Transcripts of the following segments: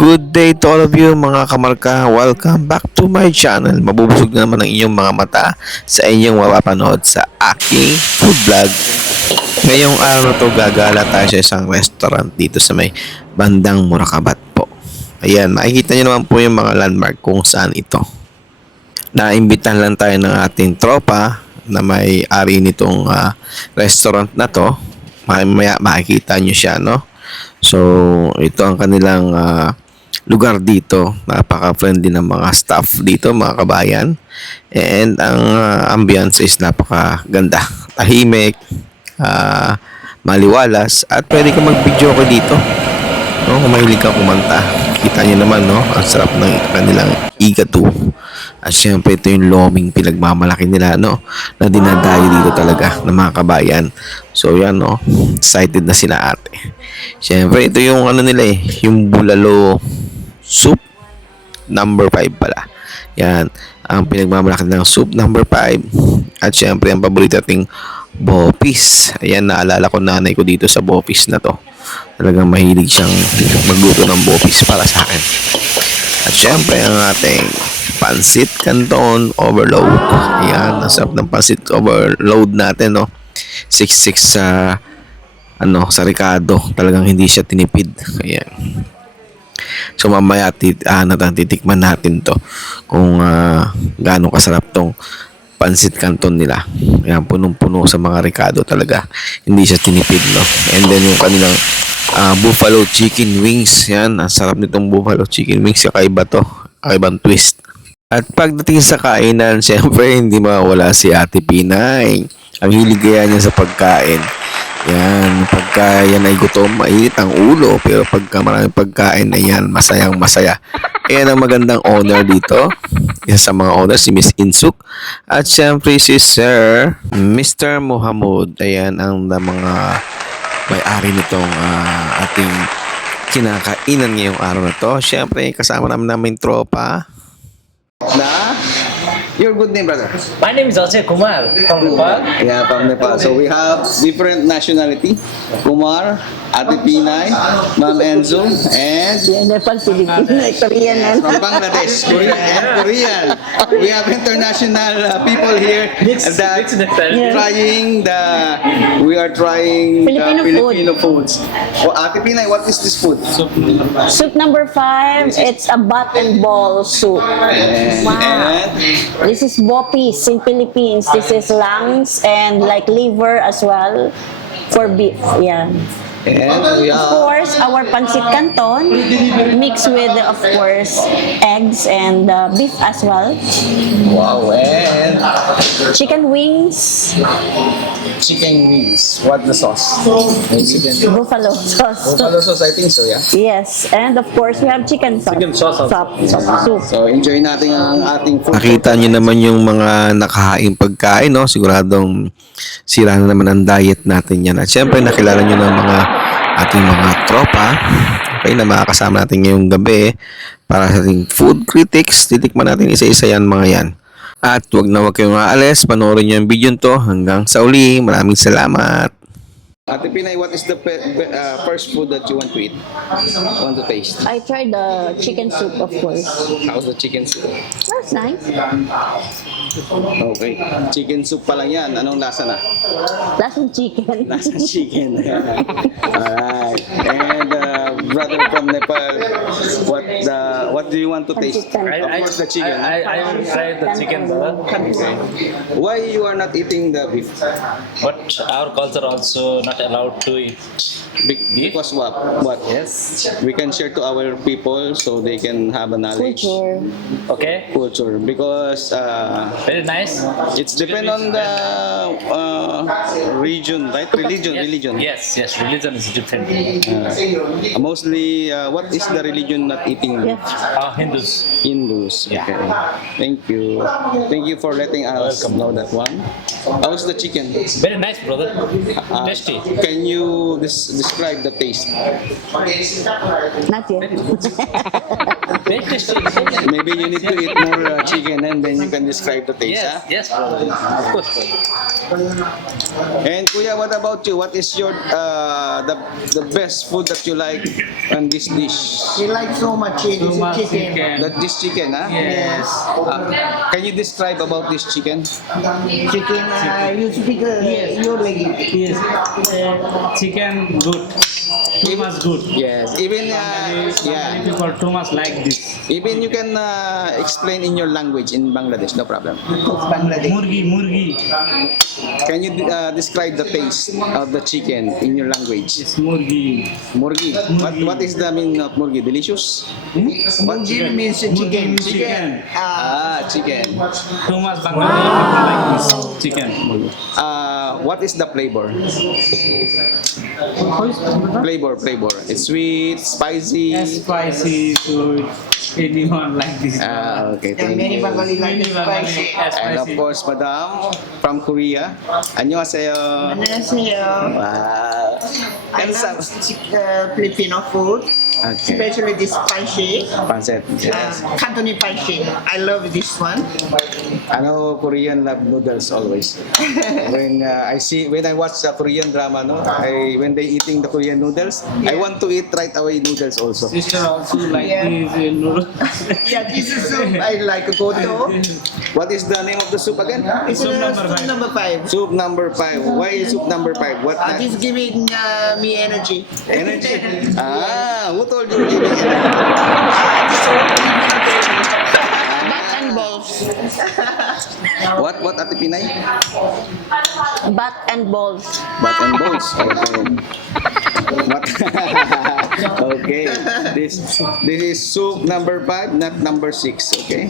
Good day to all of you mga kamarka. Welcome back to my channel. Mabubusog na naman ang inyong mga mata sa inyong mapapanood sa aking food vlog. Ngayong araw na to gagala tayo sa isang restaurant dito sa may bandang Murakabat po. Ayan, makikita nyo naman po yung mga landmark kung saan ito. Naimbitahan lang tayo ng ating tropa na may ari nitong restaurant na to. Maya makikita nyo siya, no? So, ito ang kanilang lugar dito. Napaka-friendly ng mga staff dito, mga kabayan. And ang ambience is napakaganda. Tahimik, maliwalas, at pwede ka mag-video ko dito. No? Kung mahilig ka kumanta. Kita nyo naman, no? Ang sarap ng kanilang igatu. At syempre ito yung loming pinagmamalaki nila, no? Na dinadayo dito talaga ng mga kabayan. So yan, no? Excited na sila ate. Syempre ito yung ano nila eh, yung bulalo soup number 5 pala. Yan, ang pinagmamalaki ng soup number 5. At syempre ang paborito ating bopis. Ayan, naalala ko nanay ko dito sa bopis na to. Talagang mahilig siyang magluto ng bopis para sa akin. At syempre ang ating pansit canton overload. Ayan, nasarap ng pansit overload natin, no? 6-6 sa sa Ricardo. Talagang hindi siya tinipid. Ayan. So mamaya titikman natin to kung gaano kasarap tong pansit canton nila. Ayan, punong-puno sa mga Ricardo talaga. Hindi siya tinipid, no? And then yung kanilang buffalo chicken wings. Yan, ang sarap nitong buffalo chicken wings. Kakaiba to. Kakaibang twist. At pagdating sa kainan, syempre hindi mawala si Ate Pinay. Ang hilig kaya niya sa pagkain. Yan, pagka yan ay gutom, mainit ang ulo. Pero pagka maraming pagkain, ayan, masayang masaya. Ayan ang magandang owner dito. Isa sa mga owner, si Miss Insuk. At syempre si Sir Mr. Muhammad. Ayan ang mga may-ari nitong ating kinakainan ngayong araw na to. Syempre, kasama namin tropa. Your good name, brother? My name is Ajay Kumar from Nepal. Yeah, from Nepal. So we have different nationality. Kumar, Ate Pinay, Ma'am Enzo, and Nepal, Philippines, Korean. from Bangladesh, Korean, and Korean. We have international people here that we are trying Filipino the food. Filipino foods. Oh, Ate Pinay, what is this food? Soup number 5, it's a bat and ball soup. Wow. This is bopis in Philippines. This is lungs and like liver as well for beef. Yeah. And we Of course, our pancit canton mixed with, of course, eggs and beef as well. wow, and Chicken wings, chicken wings. What the sauce? buffalo sauce. Buffalo sauce, I think so, yeah. Yes, and of course, we have chicken sauce. Chicken sauce also. Soup. So, enjoy natin ang ating food. Nakita nyo naman yung mga nakahaing pagkain, no? Siguradong sira na naman ang diet natin yan. At syempre, nakilala nyo ng mga ating mga tropa, okay, na makakasama natin ngayong gabi para sa ating food critics. Titikman natin isa-isa yan, mga yan. At wag na wag kayong aalis. Panoorin nyo yung video to. Hanggang sa uli. Maraming salamat. Ate Pinay, what is the first food that you want to eat? Want to taste? I tried the chicken soup, of course. How's the chicken soup? That's nice. Okay. Chicken soup pa lang yan. Anong lasa na? That's some chicken. Lasa chicken. Alright. And brother from Nepal, what do you want to taste? Of course, the chicken. I will try the chicken, brother. Okay. Why you are not eating the beef? But our culture also not allowed to eat. Because what? Yes. We can share to our people so they can have a knowledge. Culture. Okay. Culture. Because Very nice. it's depend on the region, right? Religion. Yes. Religion is different. Mostly, what is the religion not eating beef? Hindus. Hindus. Okay. Thank you. Thank you for letting us know that one. How's the chicken? Very nice, brother. Tasty. Can you describe the taste? Not yet. Very tasty. Maybe you need to eat more chicken and then you can describe the taste. Yes, yes, bro. Of course, bro. And Kuya, what about you? What is your the best food that you like on this dish? We like so much chicken. That this chicken, huh? Yes. Can you describe about this chicken? Chicken, you speak your language. Yes, chicken good, too much good. Yes. Even Many yeah. people too much like this. Even you can explain in your language in Bangladesh, no problem. Bangladesh. Murgi, Can you describe the taste of the chicken in your language? it's murgi. Murgi. What is the meaning of murgi? Delicious? What? Murgi means chicken. means chicken. Chicken. Too much Bangladeshi people like this chicken. What is the flavor? Flavor. It's sweet, spicy. Spicy food. Anyone like this? Okay, Yeah, thank many you. Bengali like Many it Bengali spicy. And of spicy. course, Madam from Korea. 안녕하세요. 안녕하세요. Wow. I And love some, Filipino food, okay. especially this spicy. Pancit. Yes. Cantonese spicy. I love this one. I know Korean love noodles always. When I watch the Korean drama, no, when they eating the Korean noodles, I want to eat right away noodles also. Sister also like Yeah. this noodles. Yeah, this is soup I like goto. What is the name of the soup again? It's Soup number soup five. number 5. Soup number 5. Why is soup number 5? What This giving me energy. energy? Who told you giving energy? Bat and balls. What Ate Pinay? Bat and balls. Bat and balls. Okay. What? Okay. This is soup number 5, not number 6. Okay.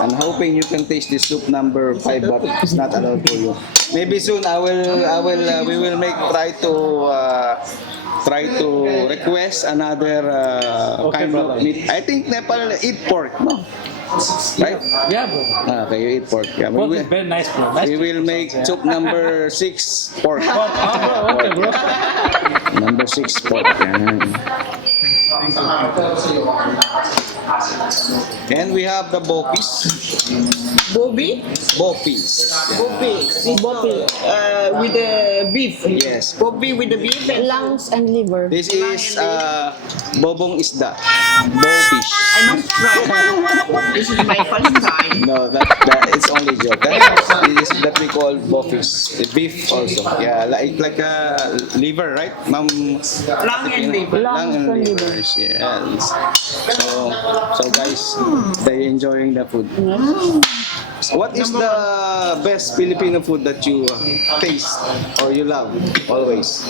I'm hoping you can taste this soup number 5, but it's not allowed for you. Maybe soon we will try to request another kind of meat. I think Nepal eat pork, no? Right? Yeah, bro. Okay, you eat pork. Yeah, Pork is very nice, bro. Nice we will make soup number 6 pork. Okay, bro. Number 6 pork. Yan. And we have the bopis. Bobby? Bopis. Bobby. With the beef. Yes. Bobby with the beef and Lungs and liver. This is bobong isda. Bofish. I must try. This is my first time. No, that it's only joke. This is that we call bofish. Beef also. Yeah, like a liver, right? Ma'am. Lung and liver. Lung and and liver. livers, yes. So guys, they enjoying the food. So what is the best Filipino food that you taste or you love always?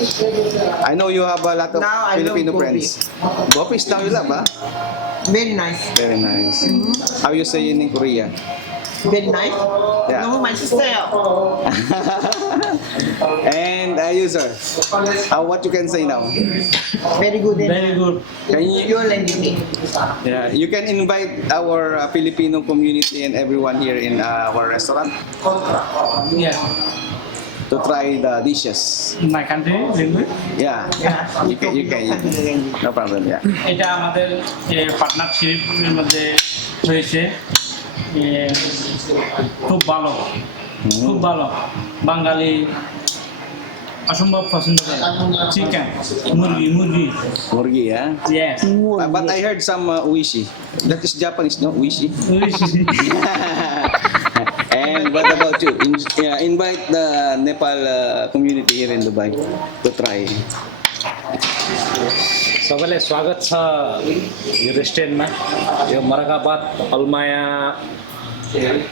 I know you have a lot of Now I love Filipino Bopi. friends. Bopis now you love, huh? Very nice. Very nice. How you say it in Korea? Very nice. Yeah. No, my sister. And you sir, what you can say now? Very good. Very good. Can you? Your language. Yeah, you can invite our Filipino community and everyone here in our restaurant Yeah. to try the dishes. My country language. Yeah, you can. No problem. Yeah. এটা আমাদের পার্টনারশিপের মধ্যে হয়েছে খুব ভালো বাঙালি অসম্ভব পছন্দ করে চিকেন মুরগি Murgi, yeah. yes But I heard some uishi. That is Japanese, no? Uishi. And what about you? Invite the Nepal community here in Dubai to try. सबैलाई स्वागत छ यो रेस्टुरेन्टमा यो मरकाबाद अलमाया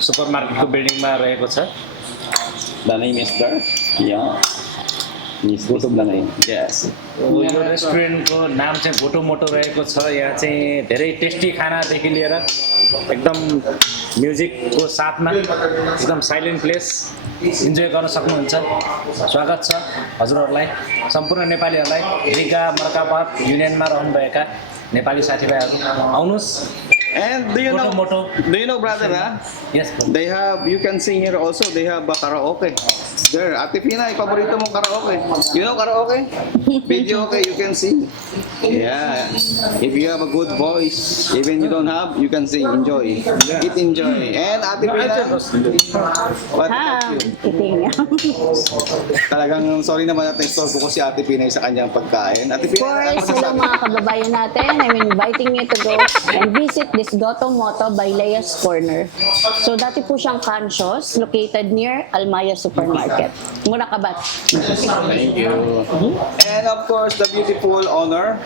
सुपरमार्केटको बिल्डिङमा रहेको छ The name is there? Yeah. Kutub the name. Yes. यो रेस्टुरेन्टको नाम चाहिँ गोटो मोटो रहेको छ यहाँ चाहिँ धेरै टेस्टी खानादेखि लिएर एकदम म्युजिकको साथमा एकदम साइलेन्ट प्लेस इन्जोय गर्न सक्नुहुन्छ स्वागत छ हजुरहरूलाई सम्पूर्ण नेपालीहरूलाई रिगा मर्काबाद युनियनमा रहनुभएका नेपाली साथीभाइहरू आउनुहोस् And do you know, brother, huh? Yes, bro. They have, you can sing here also, they have a karaoke. There, Ate Pina, paborito mong karaoke. You know karaoke? Video okay, you can sing. Yeah. If you have a good voice, even you don't have, you can sing, enjoy. Eat, enjoy. And Ate Pina, what Ha, about you? kidding. Talagang sorry naman natin, store ko si Ate Pina sa kanyang pagkain. Ate Of Pina, course, hello mga kababayan natin. I'm inviting you to go and visit this Goto Moto by Leia's Corner. So dati po siyang Kanshos, located near Almaya Supermarket. Mura Kabat. Thank you. And of course, the beautiful owner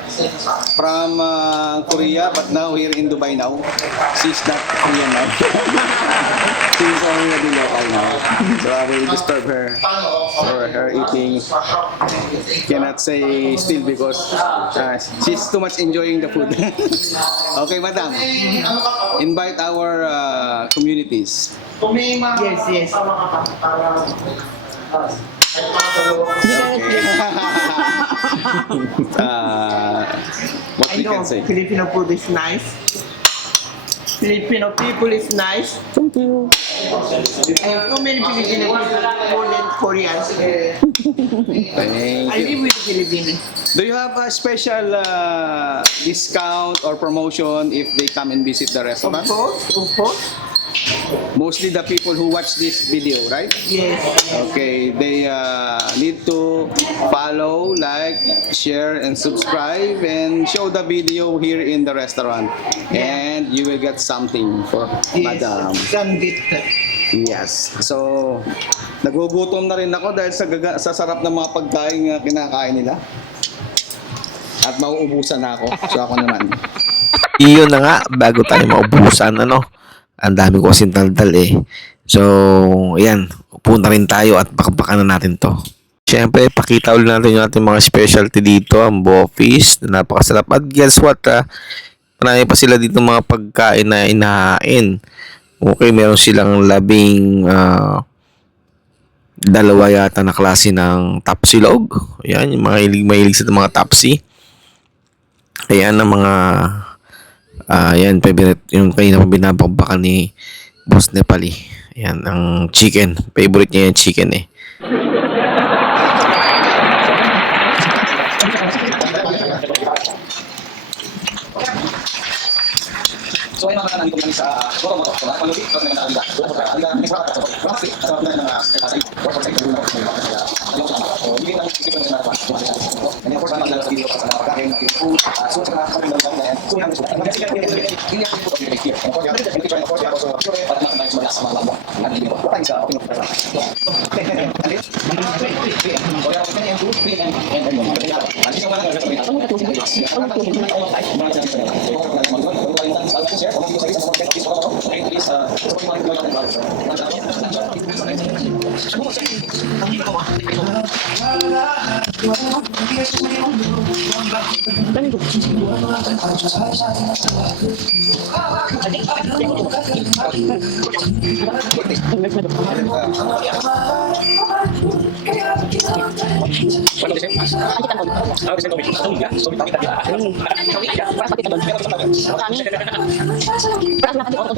from Korea, but now here in Dubai now. She's not Korean now. She's already local now. So I will disturb her for her eating. Cannot say still because she's too much enjoying the food. Okay, madam. Invite our communities. Yes. What I we know can say. Filipino food is nice. Filipino people is nice. Thank you. I have so many Filipino people more than Koreans. Thank I you. live with Filipinos. Do you have a special discount or promotion if they come and visit the restaurant? Of course. Mostly the people who watch this video, right? Yes. Okay, they need to follow, like, share, and subscribe, and show the video here in the restaurant. And you will get something for Madam. Some gift. Yes. So, nagugutom na rin ako dahil sa sarap ng mga pagkain na kinakain nila. At mauubusan na ako. So, ako naman. Iyon na nga, bago tayo maubusan, ang dami ko kasing daldal eh. So, ayan, upo na rin tayo at baka na natin to. Siyempre, pakita ulit natin yung ating mga specialty dito, ang Boppies, na napakasarap. At guess what, marami pa sila dito mga pagkain na inahain. Okay, meron silang dalawa yata na klase ng tapsilog. Ayan, yung mga mahilig sa mga tapsi. Ayan, ang mga yan, favorite, yung kanina pa binabakbakan ni Boss Nepali. Yan, ang chicken. Favorite niya yung chicken eh. So ayun mga nandito kami sa Goto Moto. So panulit ko sa mga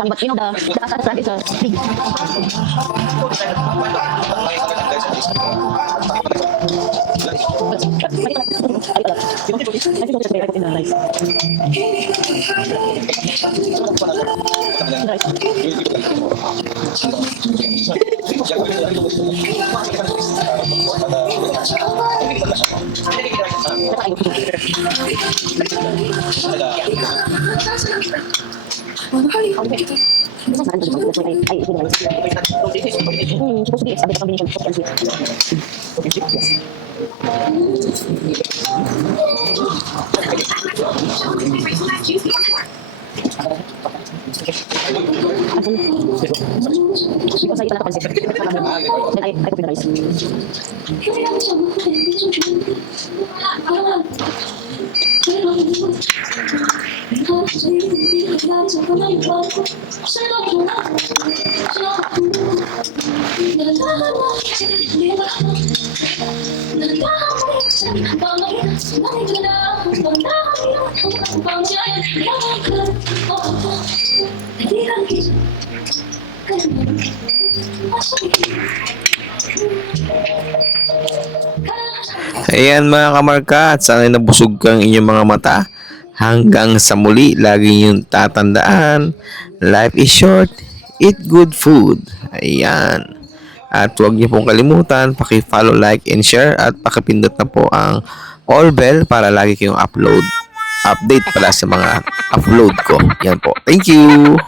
But you know the asad is big. Supposed to be a bit of combination of soft and sweet. Yes. Because I eat a lot of pancit. Then I cook with the rice. Bye. Ayan mga kamarka, at sana nabusog kang inyong mga mata. Hanggang sa muli, lagi yung tatandaan, life is short, eat good food. Ayan. At huwag niyo pong kalimutan, paki-follow, like, and share, at pakipindot na po ang all bell para lagi kayong update pala sa mga upload ko. Yan po. Thank you!